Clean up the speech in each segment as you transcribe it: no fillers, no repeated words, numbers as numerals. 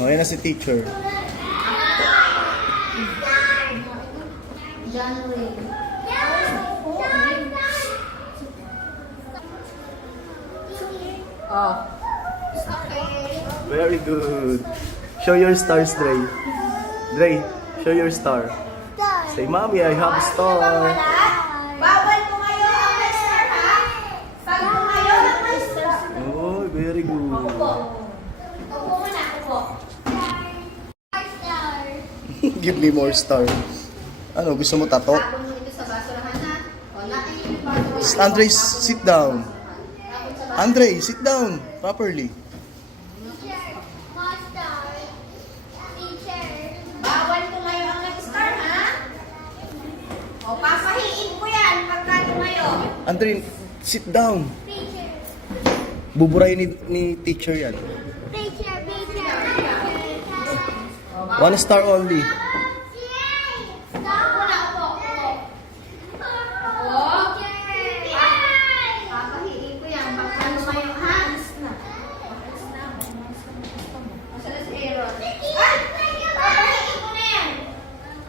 Okay na si teacher. Oh. Very good. Show your stars, Dre. Dre, show your star. Say, Mommy, I have a star. Bawal tumayo ang master, ha? Pag tumayo ang master. Oh, very good. Upo. Upo muna, upo. Give me more star. Ano, gusto mo tato? Tapon mo ito sa basurahan, ha? O, natin yung basurahan. Andre, sit down. Andre, sit down properly. Bawal tumayo ang master, ha? O, papahiin ko yan pagka tumayo. Andre, sit down. Buburay ni teacher yan. One star only. Upo na, upo, upo. Upo. Papahiin ko yan pagka tumayo, ha? Masala si Aaron. Ay! Papahiin ko na yan.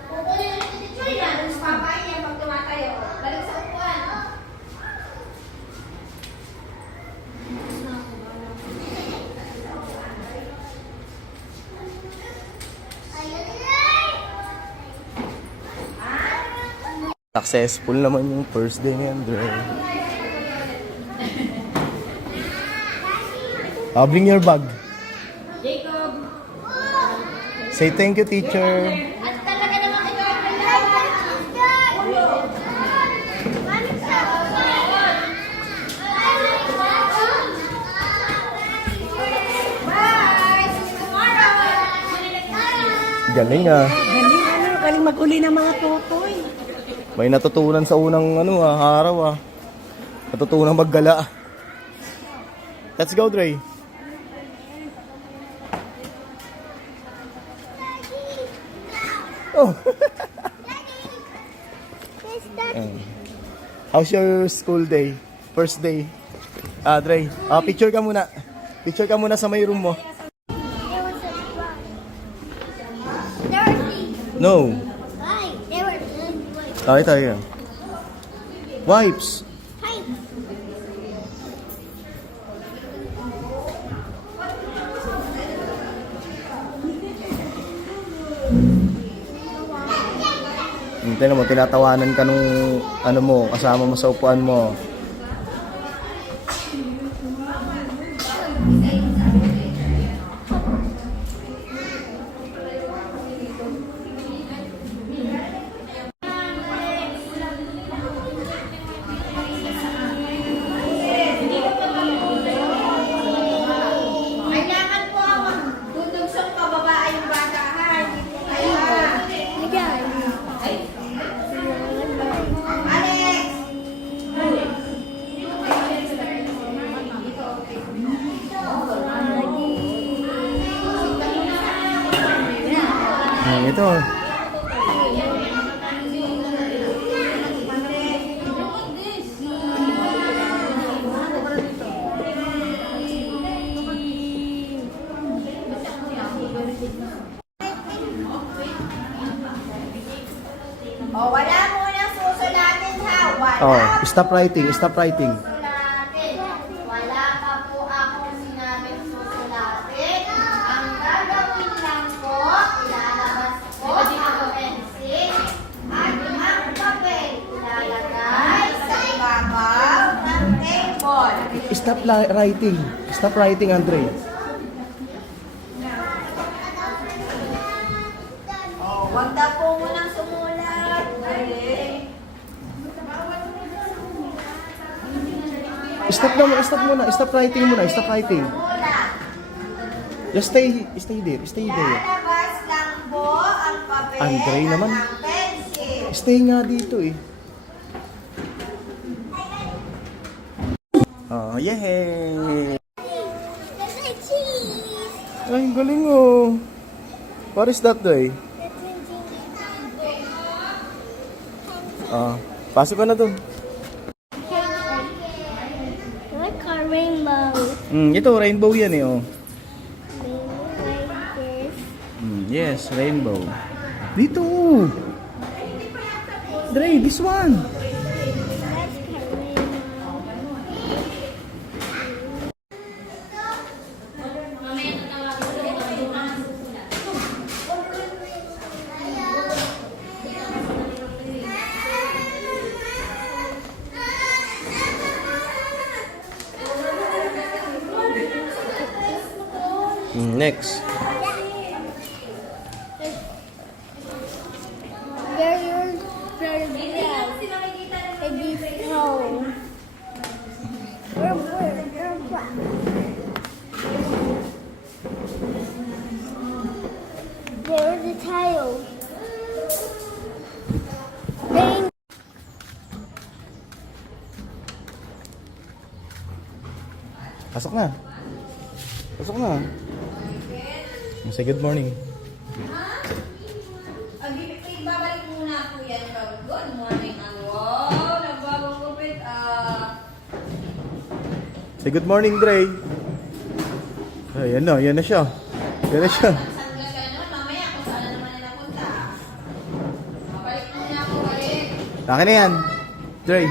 Kukunin ulit si teacher yan. Tapos papahiin yan pag tumatayo. Balik sa upuan. Successful naman yung first day ni Andre. Bring your bag. Jacob. Say thank you, teacher. At talaga naman ito ay kailangan. Bye! See you tomorrow! Galing ah. Galing mag-uli ng mga tutoy. May natutunan sa unang araw ah. Natutunan maggala. Let's go, Dre. Oh. How's your school day? First day. Dre, picture ka muna. Picture ka muna sa may room mo. No. Tayo. Wipes. Tingnan mo, tinatawanan ka nung kasama mo sa upuan mo. Kailangan po dudugsong pababa yung bata, ha? Hindi po kayo, ha? Alex! Ito. O, wala munang susulatin, ha? Stop writing. Susulatin. Wala pa po akong sinabing susulatin. Ang gagawin lang po, ilalabas ko ang pencil at ang papel ilalagay sa ibabaw ng table. Stop writing. Stop writing, Andre. Huwag na po munang sumulat. Okay. Stop muna. Stop writing muna. Stop writing. Sumulat. Just stay there. Stay there. Lalabas lang po ang papel Andre at naman. ang pencil. Stay nga dito eh. Oh, yay! Ay, galing oh. What is that, Day? Pasok ka na dun. Like a rainbow. Ito, rainbow yan eh, oh. Like this. Yes, rainbow. Dito! Dre, this one! Mamaya tatawagan ko ulit ako yung mga susulat. Next. There's your paragraph. And this home. There's the tile. Rain. Pasok na. Pasok na. Say good morning. Babalik muna po yan. Good morning. Wow, nagbabang gupit. Say good morning, Dre. Yan na siya. Yan na siya. Sunglass ka na naman. Mamaya kung saan na naman nila punta. Babalik muna ako ulit. Akin na yan. Dre.